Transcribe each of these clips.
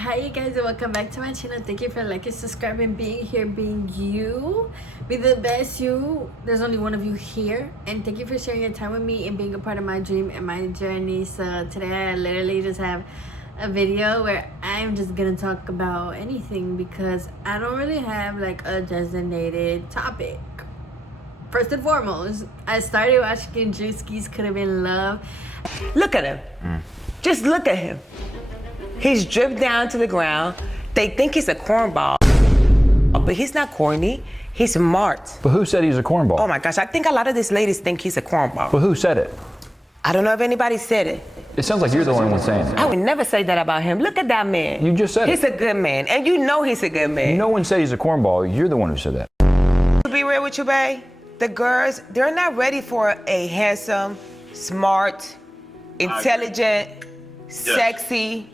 Hi you guys, and welcome back to my channel. Thank you for liking, subscribing, being here, being you. Be the best you. There's only one of you here, and thank you for sharing your time with me and being a part of my dream and my journey. So today I literally just have a video where I'm just gonna talk about anything because I don't really have like a designated topic. First and foremost, I started watching Drewski's Could Have Been Love. Look at him. Just look at him. He's dripped down to the ground. They think he's a cornball, but he's not corny. He's smart. But who said he's a cornball? Oh my gosh, I think a lot of these ladies think he's a cornball. But who said it? I don't know if anybody said it. It sounds like you're the only one saying it. I would never say that about him. Look at that man. You just said he's it. a good man, and you know he's a good man. No one said he's a cornball. You're the one who said that. To be real with you, babe, the girls, they're not ready for a handsome, smart, intelligent, sexy.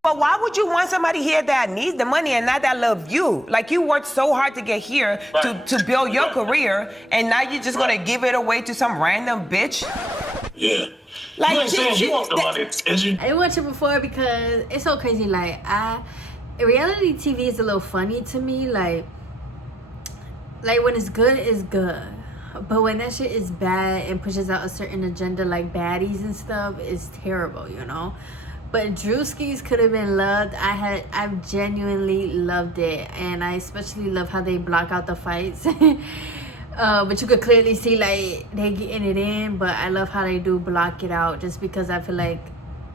But why would you want somebody here that needs the money and not that love you? Like, you worked so hard to get here to build your career, and now you're just gonna give it away to some random bitch? Yeah. Like, you ain't saying you want the money, is you? I didn't watch it before because it's so crazy. Like, reality TV is a little funny to me. Like when it's good, it's good. But when that shit is bad and pushes out a certain agenda, like baddies and stuff, it's terrible, you know? But Drewski's Could Have Been Loved. I've genuinely loved it, and I especially love how they block out the fights. But you could clearly see like they getting it in, but I love how they do block it out, just because I feel like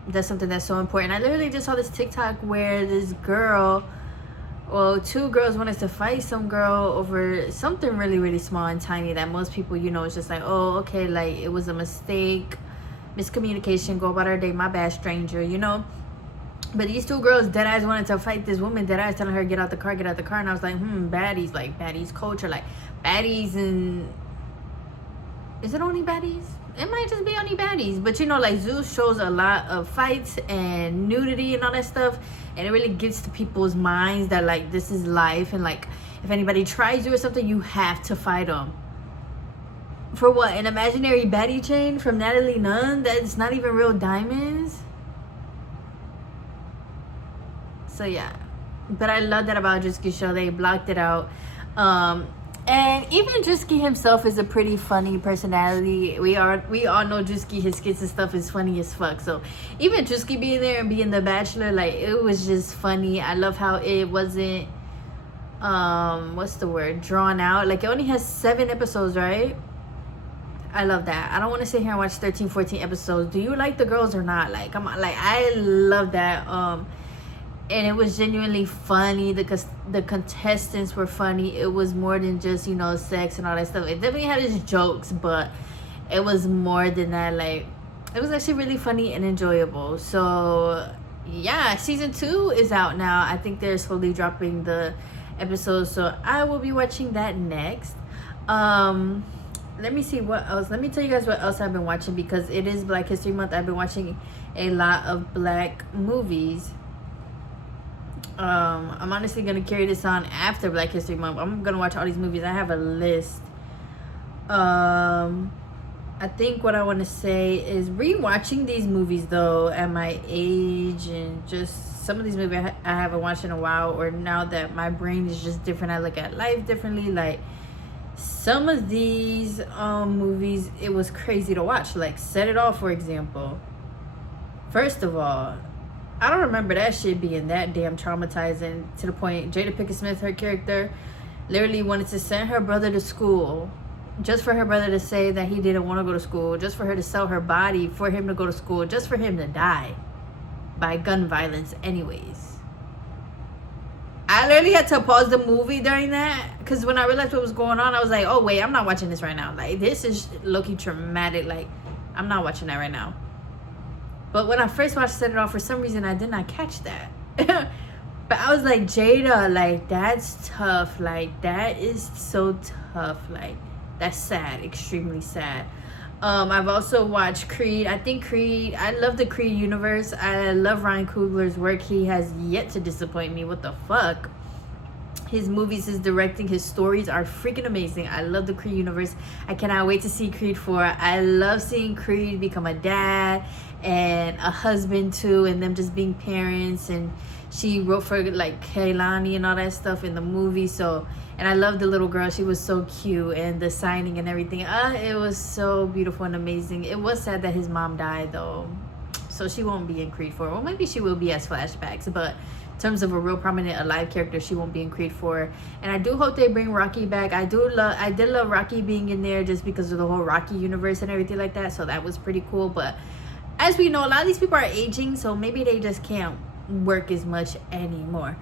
that's something that's so important. I literally just saw this TikTok where this girl, well, two girls wanted to fight some girl over something really, really small and tiny that most people, you know, it's just like, oh, okay, like it was a mistake, miscommunication, go about our day, my bad, stranger, you know? But these two girls deadass wanted to fight this woman, deadass telling her get out the car, and I was like, baddies, like baddies culture, like baddies. And is it only baddies? It might just be only baddies, but you know, like Zeus shows a lot of fights and nudity and all that stuff, and it really gets to people's minds that like this is life, and like if anybody tries you or something, you have to fight them. For what? An imaginary baddie chain from Natalie Nunn that's not even real diamonds? So yeah. But I love that about Drewski's show. They blocked it out. And even Drewski himself is a pretty funny personality. We all know Drewski, his skits and stuff is funny as fuck. So even Drewski being there and being the Bachelor, like it was just funny. I love how it wasn't what's the word? Drawn out. Like it only has 7 episodes, right? I love that. I don't want to sit here and watch 13, 14 episodes. Do you like the girls or not? Like, come on. Like, I love that. And it was genuinely funny. The contestants were funny. It was more than just, you know, sex and all that stuff. It definitely had its jokes, but it was more than that. Like, it was actually really funny and enjoyable. So, yeah, season 2 is out now. I think they're slowly dropping the episodes. So, I will be watching that next. Let me see what else. Let me tell you guys what else I've been watching, because it is Black History Month. I've been watching a lot of black movies. I'm honestly gonna carry this on after Black History Month. I'm gonna watch all these movies. I have a list. I think what I want to say is rewatching these movies though at my age, and just some of these movies I haven't watched in a while, or now that my brain is just different, I look at life differently. Like some of these movies, it was crazy to watch. Like Set It Off, for example. First of all, I don't remember that shit being that damn traumatizing, to the point Jada Pinkett Smith, her character, literally wanted to send her brother to school just for her brother to say that he didn't want to go to school, just for her to sell her body for him to go to school, just for him to die by gun violence anyways. I literally had to pause the movie during that, because when I realized what was going on, I was like, oh wait, I'm not watching this right now. Like, this is looking traumatic. Like, I'm not watching that right now. But when I first watched Set It Off, for some reason I did not catch that. But I was like, Jada, like, that's tough. Like, that is so tough. Like, that's sad, extremely sad. I've also watched Creed. I love the Creed universe. I love Ryan Coogler's work. He has yet to disappoint me. What the fuck? His movies, his directing, his stories are freaking amazing. I love the Creed universe. I cannot wait to see Creed 4. I love seeing Creed become a dad and a husband too, and them just being parents. And she wrote for like Kaylani and all that stuff in the movie. So, and I love the little girl. She was so cute, and the signing and everything. It was so beautiful and amazing. It was sad that his mom died though, so she won't be in Creed 4. Well, maybe she will be as flashbacks, but in terms of a real prominent alive character, she won't be in Creed 4. And I do hope they bring Rocky back. I did love Rocky being in there just because of the whole Rocky universe and everything like that. So that was pretty cool. But as we know, a lot of these people are aging, so maybe they just can't work as much anymore.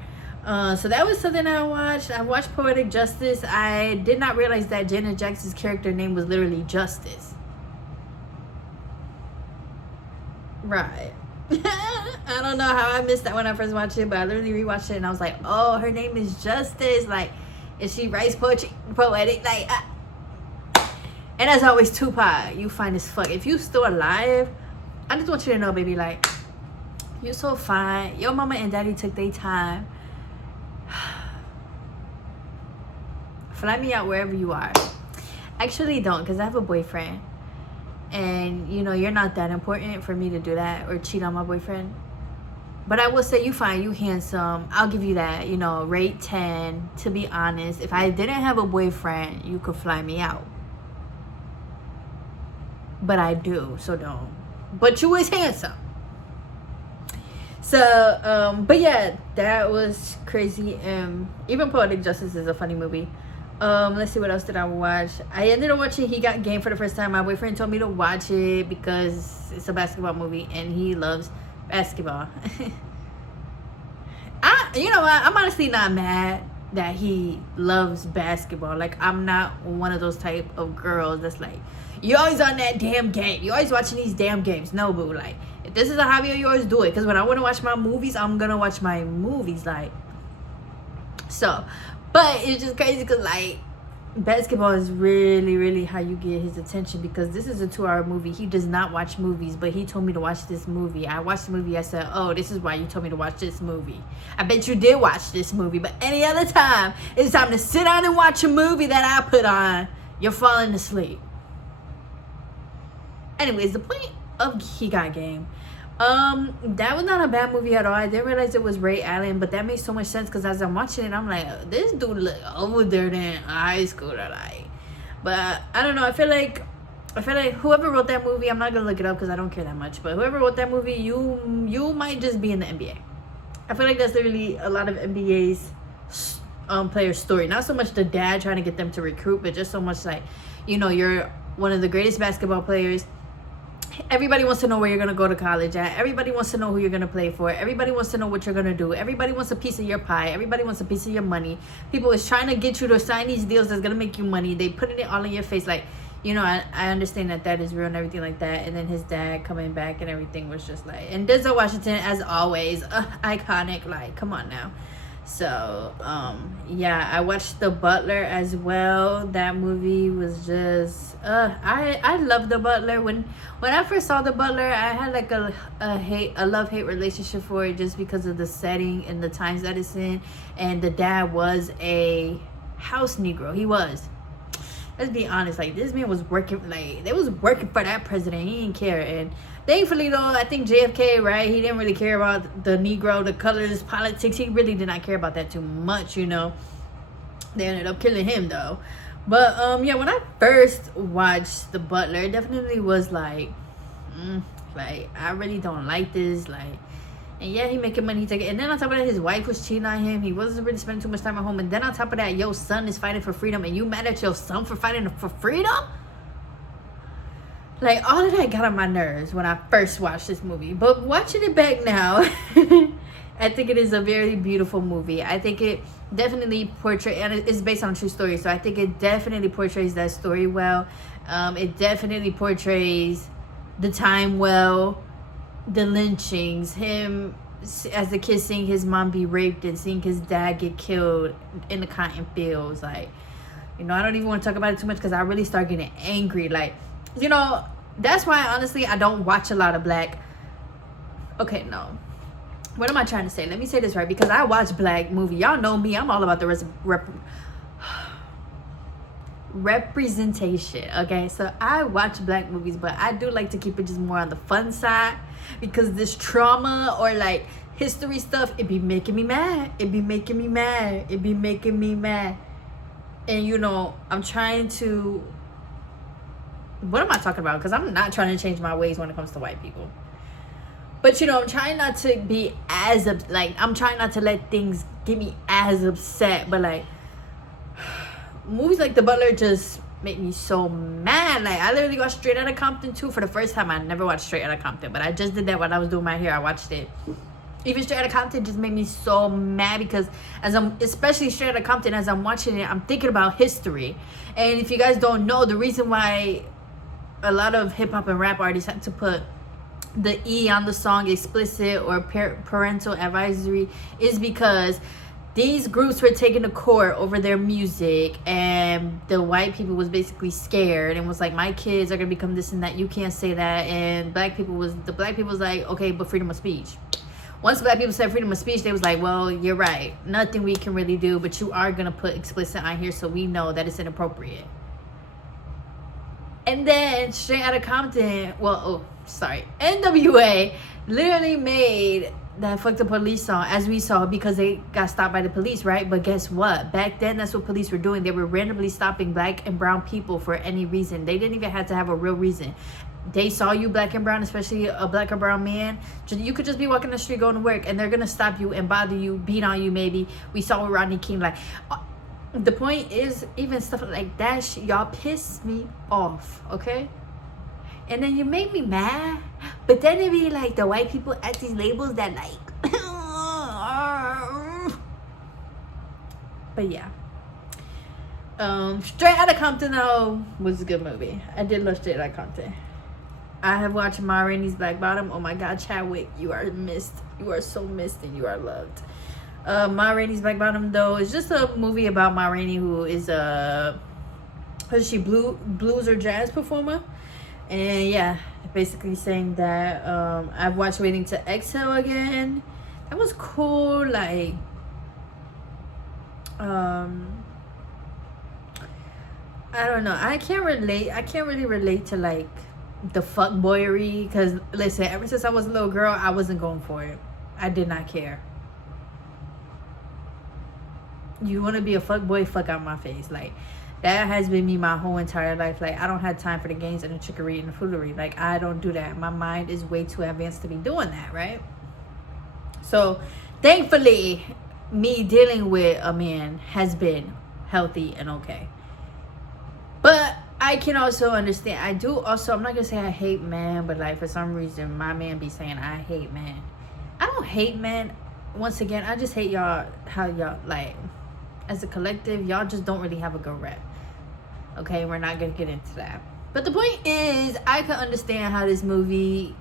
So that was something I watched. I watched Poetic Justice. I did not realize that Janet Jackson's character name was literally Justice. Right. I don't know how I missed that when I first watched it, but I literally rewatched it and I was like, oh, her name is Justice. Like, and she writes poetry, poetic, like, and as always, Tupac, you fine as fuck. If you still alive, I just want you to know, baby, like, you so fine. Your mama and daddy took their time. Fly me out wherever you are. Actually, don't, because I have a boyfriend. And, you know, you're not that important for me to do that or cheat on my boyfriend. But I will say you fine, you handsome. I'll give you that, you know, rate 10. To be honest, if I didn't have a boyfriend, you could fly me out. But I do, so don't. But you is handsome. So, but yeah, that was crazy. Even Poetic Justice is a funny movie. Let's see, what else did I watch? I ended up watching He Got Game for the first time. My boyfriend told me to watch it because it's a basketball movie and he loves basketball. You know what? I'm honestly not mad that he loves basketball. Like, I'm not one of those type of girls that's like, you always on that damn game. You always watching these damn games. No, boo. Like, if this is a hobby of yours, do it. Because when I want to watch my movies, I'm going to watch my movies. Like, so, but it's just crazy because, like, basketball is really, really how you get his attention, because this is a 2-hour movie. He does not watch movies, but he told me to watch this movie. I watched the movie. I said, oh, this is why you told me to watch this movie. I bet you did watch this movie, but any other time, it's time to sit down and watch a movie that I put on. You're falling asleep. Anyways, the point of He Got Game. That was not a bad movie at all. I didn't realize it was Ray Allen, but that makes so much sense because as I'm watching it, I'm like, this dude look older than high schooler, like. But I don't know. I feel like whoever wrote that movie, I'm not gonna look it up because I don't care that much. But whoever wrote that movie, you might just be in the NBA. I feel like that's literally a lot of NBA's players' story. Not so much the dad trying to get them to recruit, but just so much like, you know, you're one of the greatest basketball players. Everybody wants to know where you're going to go to college at. Everybody wants to know who you're going to play for. Everybody wants to know what you're going to do. Everybody wants a piece of your pie. Everybody wants a piece of your money. People is trying to get you to sign these deals that's going to make you money. They putting it all in your face. Like, you know, I understand that is real and everything like that. And then his dad coming back and everything was just like, and Denzel Washington, as always, iconic. Like, come on now. So, yeah, I watched The Butler as well. That movie was just, I love The Butler. When I first saw The Butler, I had like a love-hate relationship for it just because of the setting and the times that it's in. And the dad was a house Negro. He was. Let's be honest, like, this man was working, like, they was working for that president. He didn't care. And thankfully, though, I think JFK, right, he didn't really care about the Negro, the colors, politics. He really did not care about that too much, you know. They ended up killing him, though. But, yeah, when I first watched The Butler, it definitely was like, I really don't like this, like. And yeah, he making money, and then on top of that, his wife was cheating on him. He wasn't really spending too much time at home. And then on top of that, your son is fighting for freedom, and you mad at your son for fighting for freedom? Like, all of that got on my nerves when I first watched this movie. But watching it back now, I think it is a very beautiful movie. I think it definitely portrays, and it's based on a true story, so I think it definitely portrays that story well. It definitely portrays the time well. The lynchings, him as the kid seeing his mom be raped and seeing his dad get killed in the cotton fields. Like, you know, I don't even want to talk about it too much because I really start getting angry. Like, you know, that's why honestly I don't watch a lot of black. Okay, no. What am I trying to say? Let me say this right, because I watch black movie. Y'all know me. I'm all about the representation. Okay, so I watch black movies, but I do like to keep it just more on the fun side, because this trauma or like history stuff, it be making me mad. It be making me mad. It be making me mad. And you know, I'm trying to, what am I talking about? Because I'm not trying to change my ways when it comes to white people. But you know, I'm trying not to be as like, I'm trying not to let things get me as upset. But like, movies like The Butler just make me so mad. Like, I literally watched Straight Outta Compton 2 for the first time. I never watched Straight Outta Compton, but I just did that when I was doing my hair. I watched it. Even Straight Outta Compton just made me so mad, because especially Straight Outta Compton, as I'm watching it, I'm thinking about history. And if you guys don't know, the reason why a lot of hip hop and rap artists have to put the E on the song, explicit or parental advisory, is because these groups were taken to court over their music, and the white people was basically scared and was like, my kids are gonna become this and that, you can't say that. And the black people was like, okay, but freedom of speech. Once black people said freedom of speech, they was like, well, you're right, nothing we can really do, but you are gonna put explicit on here so we know that it's inappropriate. And then Straight Outta Compton, NWA literally made that Fuck the Police song, as we saw, because they got stopped by the police, right? But guess what? Back then, that's what police were doing. They were randomly stopping black and brown people for any reason. They didn't even have to have a real reason. They saw you black and brown, especially a black or brown man. You could just be walking the street going to work, and they're going to stop you and bother you, beat on you maybe. We saw with Rodney King, like... The point is, even stuff like that, y'all piss me off, okay? And then you make me mad, but then it be like the white people at these labels that like, but yeah. Straight Outta Compton though was a good movie. I did love Straight Outta Compton. I have watched Ma Rainey's Black Bottom. Oh my God, Chadwick, you are missed. You are so missed, and you are loved. Ma Rainey's Black Bottom though is just a movie about Ma Rainey, who is blues or jazz performer. And yeah, basically saying that I've watched Waiting to Exhale again. That was cool. Like I don't know, I can't really relate to like the fuckboyery, because listen, ever since I was a little girl, I wasn't going for it. I did not care. You want to be a fuck boy, fuck out my face. Like, that has been me my whole entire life. Like, I don't have time for the games and the trickery and the foolery. Like, I don't do that. My mind is way too advanced to be doing that, right? So, thankfully, me dealing with a man has been healthy and okay. But I can also understand. I'm not going to say I hate men, but like, for some reason, my man be saying I hate men. I don't hate men. Once again, I just hate y'all, how y'all, like... as a collective, y'all just don't really have a good rep. Okay, we're not gonna get into that. But the point is, I could understand how this movie,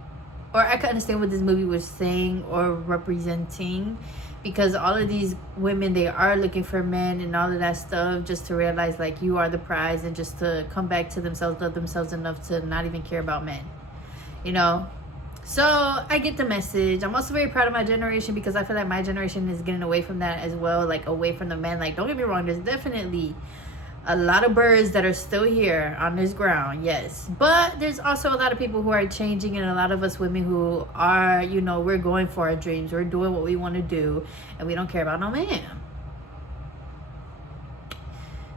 or I could understand what this movie was saying or representing, because all of these women, they are looking for men and all of that stuff, just to realize like you are the prize, and just to come back to themselves, love themselves enough to not even care about men, you know. So I get the message. I'm also very proud of my generation, because I feel like my generation is getting away from that as well, like away from the men. Like, don't get me wrong, there's definitely a lot of birds that are still here on this ground, yes, but there's also a lot of people who are changing, and a lot of us women who are, you know, we're going for our dreams, we're doing what we want to do, and we don't care about no man.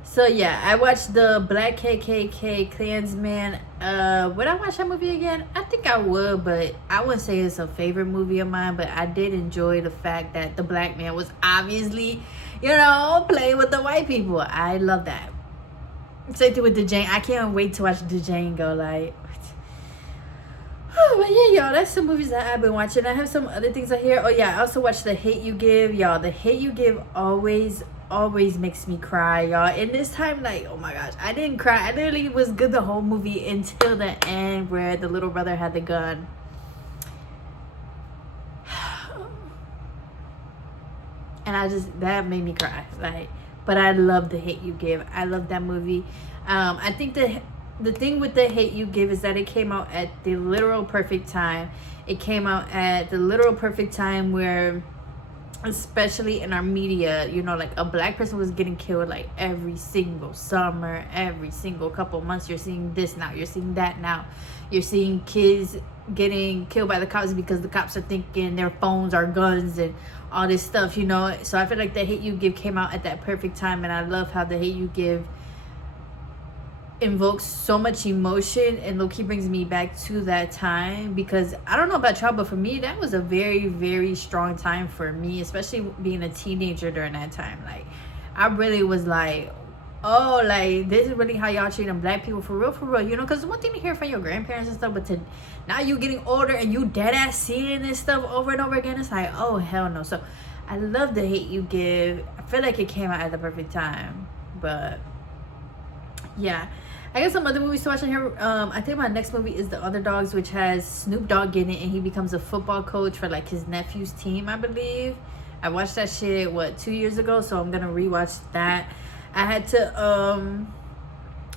So yeah, I watched the Black KKK Klansman. Would I watch that movie again? I think I would, but I wouldn't say it's a favorite movie of mine. But I did enjoy the fact that the black man was obviously, you know, playing with the white people. I love that. Same thing with the Django. I can't wait to watch the Django. Like, oh, but yeah, y'all, that's some movies that I've been watching. I have some other things on here. Oh yeah, I also watched The Hate U Give, y'all. The Hate U Give always makes me cry, y'all. And this time, like, oh my gosh, I didn't cry. I literally was good the whole movie until the end, where the little brother had the gun. And that made me cry. Like, but I love The Hate U Give. I love that movie. I think the thing with The Hate U Give is that it came out at the literal perfect time. It came out at the literal perfect time where especially in our media, you know, like a black person was getting killed like every single summer, every single couple months. You're seeing this now, you're seeing that now, you're seeing kids getting killed by the cops because the cops are thinking their phones are guns and all this stuff, you know. So I feel like The Hate U Give came out at that perfect time, and I love how The Hate U Give invokes so much emotion and low-key brings me back to that time, because I don't know about y'all, but for me that was a very, very strong time for me, especially being a teenager during that time. Like, I really was like, oh, like, this is really how y'all treating black people, for real, you know, because one thing to hear from your grandparents and stuff, but to now you getting older and you dead ass seeing this stuff over and over again, it's like, oh hell no. So I love The Hate U Give. I feel like it came out at the perfect time. But yeah, I got some other movies to watch in here. I think my next movie is The Underdogs, which has Snoop Dogg in it, and he becomes a football coach for like his nephew's team, I believe. I watched that shit 2 years ago, so I'm gonna rewatch that. I had to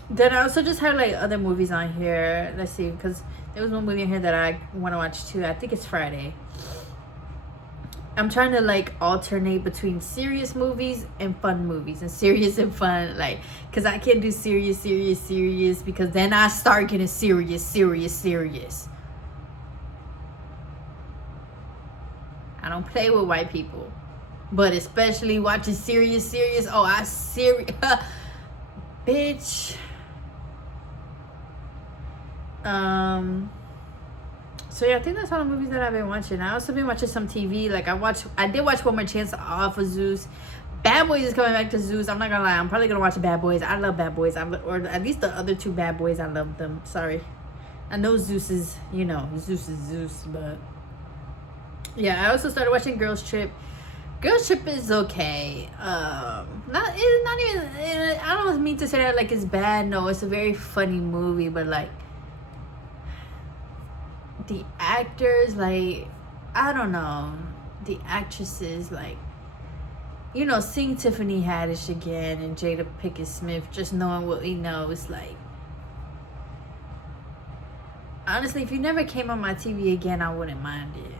then I also just had like other movies on here. Let's see, because there was one movie in here that I want to watch too. I think it's Friday. I'm trying to like alternate between serious movies and fun movies, and serious and fun, like, because I can't do serious because then I start getting serious. I don't play with white people, but especially watching serious. Oh, I serious, bitch. So yeah, I think that's all the movies that I've been watching. I also been watching some TV. Like I did watch One More Chance off of Zeus. Bad Boys is coming back to Zeus. I'm not gonna lie, I'm probably gonna watch Bad Boys. I love Bad Boys. Or at least the other two Bad Boys, I love them. Sorry, I know Zeus is, you know, Zeus is Zeus, but yeah, I also started watching Girls Trip. Girls Trip is okay. Not even. I don't mean to say that like it's bad. No, it's a very funny movie, but like, the actors, like, I don't know, the actresses, like, you know, seeing Tiffany Haddish again and Jada Pinkett Smith, just knowing what we know, it's like, honestly, if you never came on my TV again, I wouldn't mind it.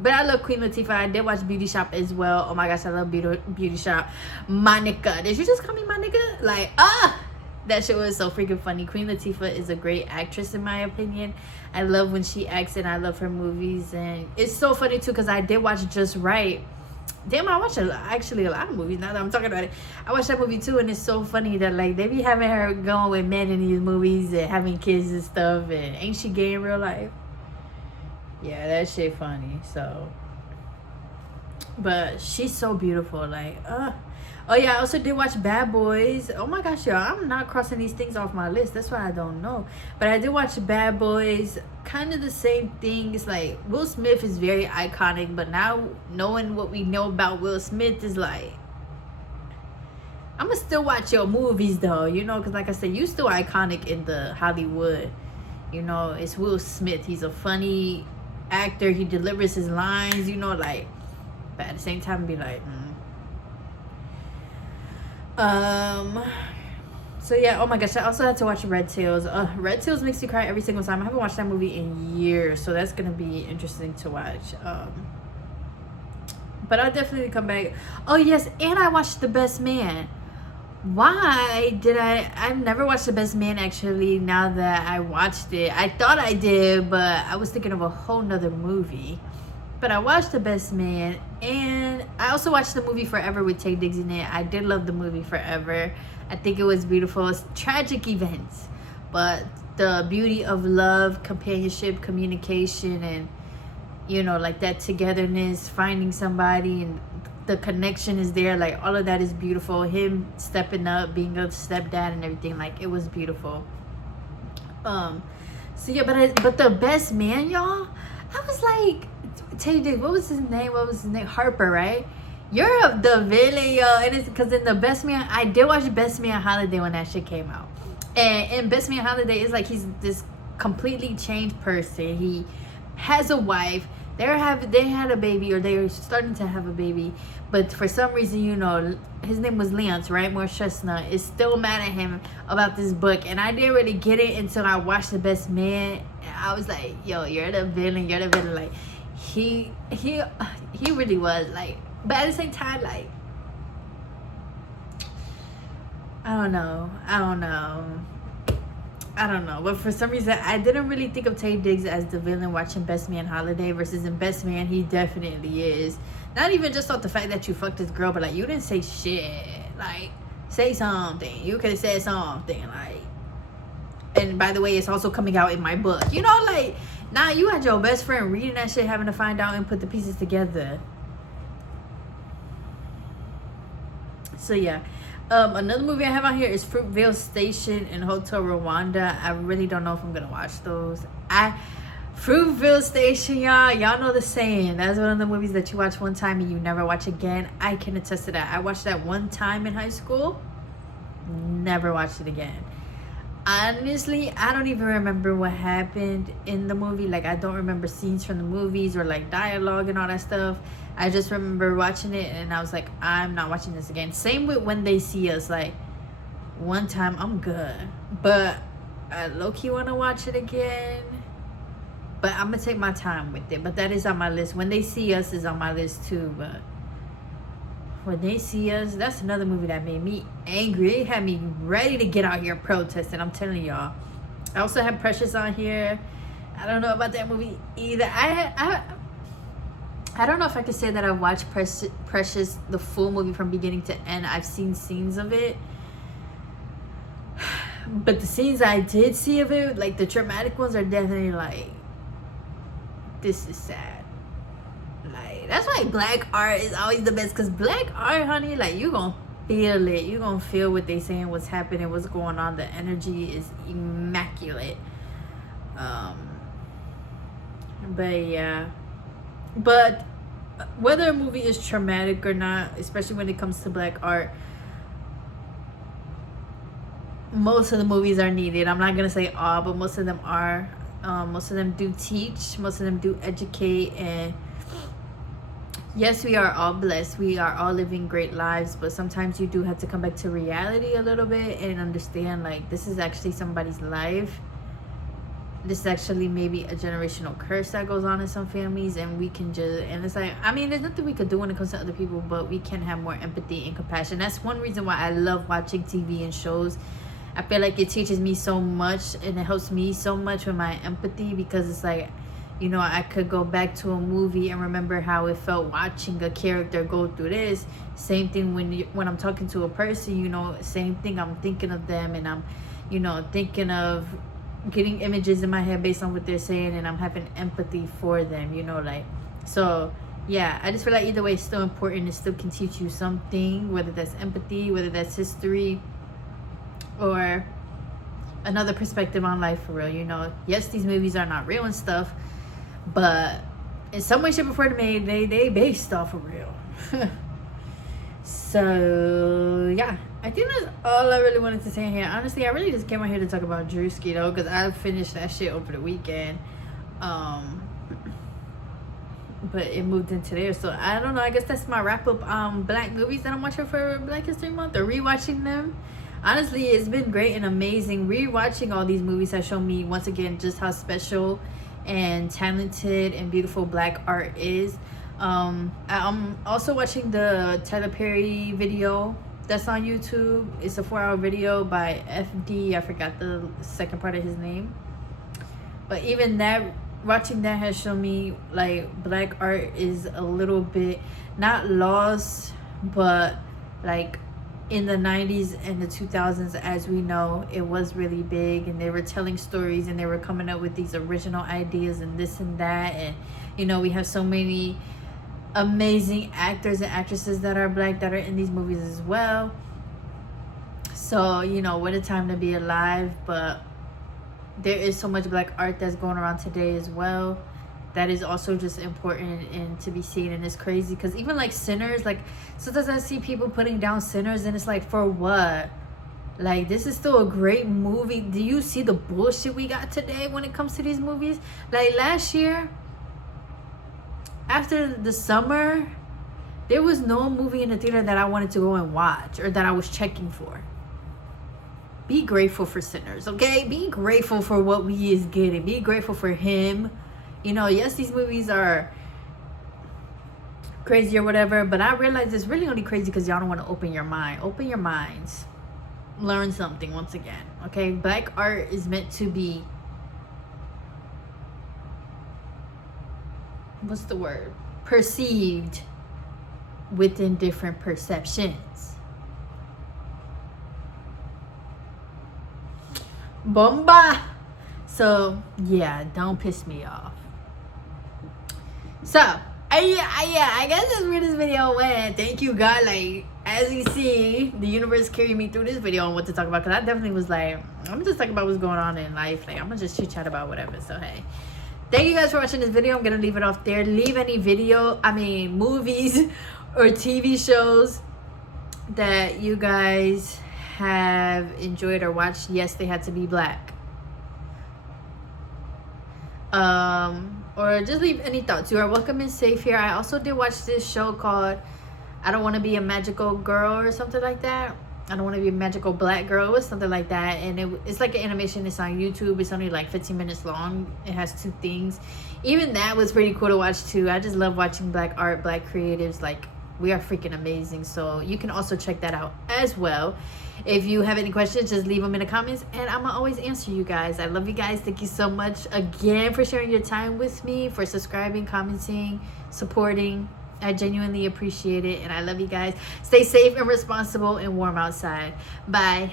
But I love Queen Latifah. I did watch Beauty Shop as well. Oh my gosh, I love Beauty Shop. My nigga, did you just call me my nigga? Like, that shit was so freaking funny. Queen Latifah is a great actress in my opinion. I love when she acts, and I love her movies. And it's so funny too, because I did watch Just Right. Damn, I watch actually a lot of movies now that I'm talking about it. I watched that movie too, and it's so funny that like they be having her going with men in these movies and having kids and stuff. And ain't she gay in real life? Yeah, that shit funny. So, but she's so beautiful. Like, oh yeah, I also did watch Bad Boys. Oh my gosh, y'all, I'm not crossing these things off my list. That's why I don't know. But I did watch Bad Boys. Kind of the same thing. It's like Will Smith is very iconic, but now knowing what we know about Will Smith is like, I'm gonna still watch your movies though, you know, because like I said, you still iconic in the Hollywood. You know, it's Will Smith. He's a funny actor. He delivers his lines, you know, like, but at the same time be like, so yeah, oh my gosh, I also had to watch Red Tails. Red Tails makes me cry every single time. I haven't watched that movie in years, so that's gonna be interesting to watch. But I'll definitely come back. Oh yes, and I watched The Best Man. Why did I've never watched The Best Man actually. Now that I watched it, I thought I did, but I was thinking of a whole nother movie. But I watched The Best Man, and I also watched the movie Forever with Tay Diggs in it. I did love the movie Forever. I think it was beautiful. It's tragic events, but the beauty of love, companionship, communication, and, you know, like that togetherness, finding somebody, and the connection is there. Like, all of that is beautiful. Him stepping up, being a stepdad and everything, like, it was beautiful. So yeah, but The Best Man, y'all, I was like, Tay Diggs, what was his name? Harper, right? You're the villain, yo. And it's because in The Best Man, I did watch Best Man Holiday when that shit came out. And in Best Man Holiday, it's like he's this completely changed person. He has a wife. They had a baby, or they were starting to have a baby. But for some reason, you know, his name was Lance, right? Morris Chestnut is still mad at him about this book. And I didn't really get it until I watched The Best Man. And I was like, yo, you're the villain. Like, he really was like, but at the same time, like, I don't know, but for some reason I didn't really think of Taye Diggs as the villain watching Best Man Holiday, versus in Best Man he definitely is. Not even just off the fact that you fucked this girl, but like, you didn't say shit. Like, say something. You could have said something. Like, and by the way, it's also coming out in my book. You know, like, nah, you had your best friend reading that shit, having to find out and put the pieces together. So yeah. Another movie I have on here is Fruitvale Station and Hotel Rwanda. I really don't know if I'm gonna watch those. Fruitvale Station, y'all know the saying. That's one of the movies that you watch one time and you never watch again. I can attest to that. I watched that one time in high school, never watched it again. Honestly, I don't even remember what happened in the movie. Like, I don't remember scenes from the movies or like dialogue and all that stuff. I just remember watching it and I was like, I'm not watching this again. Same with When They See Us. Like, one time I'm good, but I low-key want to watch it again. But I'm gonna take my time with it. But that is on my list. When They See Us is on my list too. But When They See Us, that's another movie that made me angry. It had me ready to get out here protesting, I'm telling y'all. I also have Precious on here. I don't know about that movie either. I don't know if I could say that I watched Precious the full movie from beginning to end. I've seen scenes of it, but the scenes I did see of it, like the traumatic ones, are definitely like, this is sad. Like, that's why black art is always the best, because black art, honey, like, you gonna feel it. You gonna feel what they saying, what's happening, what's going on. The energy is immaculate. But yeah, but whether a movie is traumatic or not, especially when it comes to black art, most of the movies are needed. I'm not gonna say all, but most of them are. Most of them do teach, most of them do educate, and yes, we are all blessed, we are all living great lives, but sometimes you do have to come back to reality a little bit and understand, like, this is actually somebody's life. This is actually maybe a generational curse that goes on in some families, and we can just, and it's like, I mean, there's nothing we could do when it comes to other people, but we can have more empathy and compassion. That's one reason why I love watching TV and shows. I feel like it teaches me so much, and it helps me so much with my empathy, because it's like, you know, I could go back to a movie and remember how it felt watching a character go through this. Same thing when I'm talking to a person, you know, same thing. I'm thinking of them, and I'm, you know, thinking of getting images in my head based on what they're saying, and I'm having empathy for them, you know, like, so yeah, I just feel like either way it's still important. It still can teach you something, whether that's empathy, whether that's history, or another perspective on life, for real. You know, yes, these movies are not real and stuff, but in some way, shape, or form, they based off of real. So yeah, I think that's all I really wanted to say here. Honestly, I really just came out here to talk about Drewski though, because I finished that shit over the weekend, but it moved into there. So I don't know, I guess that's my wrap up black movies that I'm watching for Black History Month, or rewatching them. Honestly, it's been great and amazing. Rewatching all these movies has shown me once again just how special and talented and beautiful black art is. I'm also watching the Tyler Perry video that's on YouTube. It's a 4-hour video by FD. I forgot the second part of his name, but even that, watching that has shown me like black art is a little bit not lost, but like in the 90s and the 2000s, as we know, it was really big, and they were telling stories, and they were coming up with these original ideas and this and that, and you know, we have so many amazing actors and actresses that are black that are in these movies as well. So, you know, what a time to be alive. But there is so much black art that's going around today as well that is also just important and to be seen. And it's crazy because even like Sinners, like sometimes I see people putting down Sinners and it's like, for what? Like, this is still a great movie. Do you see the bullshit we got today when it comes to these movies? Like last year, after the summer, there was no movie in the theater that I wanted to go and watch or that I was checking for. Be grateful for Sinners, okay? Be grateful for what we is getting. Be grateful for him. You know, yes, these movies are crazy or whatever, but I realize it's really only crazy because y'all don't want to open your mind. Open your minds. Learn something once again. Okay, black art is meant to be, what's the word, perceived within different perceptions. Bomba. So yeah, don't piss me off. So I guess that's where this video went. Thank you, God. Like, as you see, the universe carried me through this video on what to talk about, because I definitely was like, I'm just talking about what's going on in life. Like, I'm gonna just chit chat about whatever. So hey, thank you guys for watching this video. I'm gonna leave it off there. Leave any movies or TV shows that you guys have enjoyed or watched. Yes, they had to be black. Or just leave any thoughts. You are welcome and safe here. I also did watch this show called I Don't Want to Be a Magical Girl or something like that. I Don't Want to Be a Magical Black Girl. It was something like that. And it's like an animation. It's on YouTube. It's only like 15 minutes long. It has 2 things. Even that was pretty cool to watch too. I just love watching black art, black creatives. Like, we are freaking amazing. So you can also check that out as well. If you have any questions, just leave them in the comments and I'm gonna always answer you guys. I love you guys. Thank you so much again for sharing your time with me, for subscribing, commenting, supporting. I genuinely appreciate it, and I love you guys. Stay safe and responsible and warm outside. Bye.